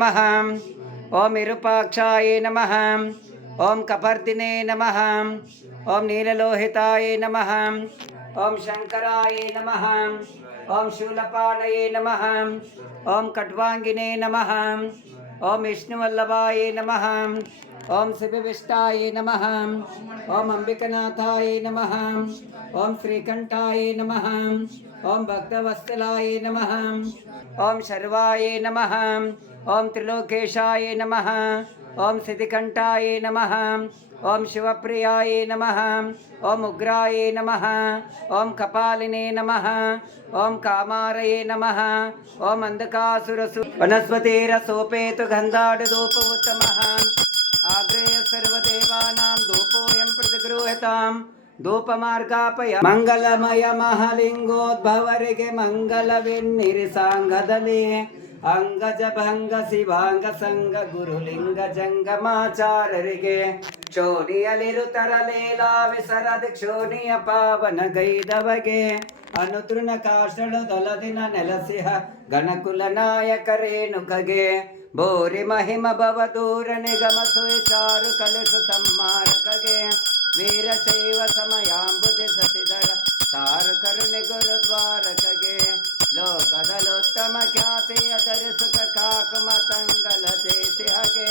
नमः। ओम विरूपाक्षाय नमः। ओम कपर्दिने नमः। ओम नीललोहिताय नमः। ओम शंकराय नमः। ओम शूलपाणये नमः। ओम कट्वांगिने नमः। ओम विष्णुवल्लभाय नमः। ओम शिवविष्टाय नमः। ओम अंबिकनाथाय नमः। ओम श्रीकंठाय नमः। ओम भक्तवत्सलाय नमः। ओम शर्वाय नमः। ओम त्रिलोकेशाय नमः। ओम सिद्धिकंठाय नमः। ओम शिवप्रियाय नमः। ओम उग्राय नमः। ओम कपालिने नमः। ओम कामारये नमः। ओम अंधकासुरसु वनस्पतिरसोपेतु गन्धाढ्योपवुत्तमः आग्रेय सर्वदेवानां धूपोऽयं प्रतिगृह्यताम् ಧೂಪಮಾರ್ಗಾಪಯ ಮಂಗಲಮಯ ಮಹಾಲಿಂಗೋದ್ಭವರಿಗೆ ಮಂಗಲವೆನ್ನಿರಿಸಾಂಗದಲ್ಲಿ ಅಂಗಜ ಭಂಗ ಶಿವಾಂಗ ಸಂಗ ಗುರುಲಿಂಗ ಜಂಗಮಾಚಾರ್ಯರಿಗೆ ಕ್ಷೋಣಿಯಲಿರುತರಲೇಲ ವಿಸರದಿ ಕ್ಷೋಣಿಯ ಪಾವನ ಗೈದವಗೆ ಅನುತೃಣ ಕಾಷ್ಟಳು ದೊಲದಿನ ನೆಲಸಿಹ ಗಣಕುಲ ನಾಯಕರೇಣುಕಗೆ ಬೋರಿ ಮಹಿಮ ಭವ ದೂರ ನಿಗಮ ಸುಚಾರು ಕಲಸು ಸಂಮಾರಕಗೆ ವೀರಶೈವ ಸಮಯಾಂಬುದಿ ಸತಿಧರ ಸಾರು ಕರುಣೆ ಗುರುದ್ವಾರಕಗೆ ಲೋಕದಲೋತ್ತಮ ಖ್ಯಾತಿಯ ಧರಿಸುತ್ತ ಕಾಕುಮತಂಗಲ ಜಯಸಿಹಗೆ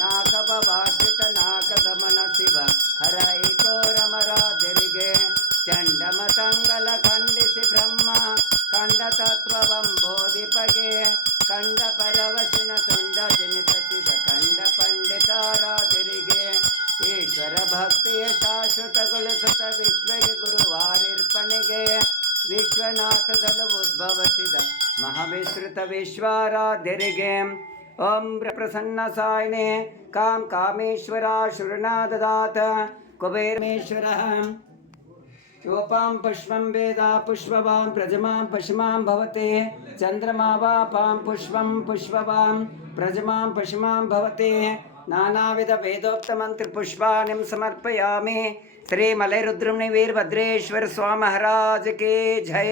ನಾಕಭವಾರ್ಚಿತ ನಾಕಗಮನ ಶಿವ ಹರೈ ಕೋರಮರಾಜರಿಗೆ ಚಂಡಮತಂಗಲ ಖಂಡಿಸಿ ಬ್ರಹ್ಮ ಕಂಡ ತತ್ವವಂ ಬೋಧಿಪಗೆ ಕಂಡ ಪರವಶಿನ ತುಂಡ ಜನಿಸಿದ ಕಂಡ ಪಂಡಿತಾರಾಜರಿಗೆ ಈಶ್ವರ ಭಕ್ತಿಯ ಶಾಶ್ವತಗೊಳಿಸುತ್ತ ವಿಶ್ವಗೆ ಗುರುವಾರಿರ್ಪಣೆಗೆ ವಿಶ್ವನಾಥದಲು ಉದ್ಭವಿಸಿದ ಮಹಾವಿಸ್ತೃತ ವಿಶ್ವಾರಾಧ್ಯರಿಗೆ ಓಂ ಪ್ರಸನ್ನ ಸಾಯಿನೇ ಕಾಂ ಕಾಮೇಶ್ವರ ಶುರನಾದದಾತ ಕುಬೇರಮೇಶ್ವರ ಯೋಪಾಂ ಪುಷ್ಪಂ ವೇದ ಪುಷ್ಪವಾಂ ಪ್ರಜಮಾಂ ಪಶುಮಾಂ ಭವತೆ ಚಂದ್ರಮಾ ವಾಪಾಂ ಪುಷ್ಪಂ ಪುಷ್ಪವಾಂ ಪ್ರಜಮಾಂ ಪಶುಮಾಂ ಭವತೆ ನಾನಾವಿಧ ವೇದೋಕ್ತ ಮಂತ್ರ ಪುಷ್ಪಾಣಿಂ ಸಮರ್ಪಯಾಮಿ ಶ್ರೀ ಮಲೈರುದ್ರಮುನಿ ವೀರಭದ್ರೇಶ್ವರ ಸ್ವಾಮಿ ಮಹಾರಾಜ ಕಿ ಜೈ।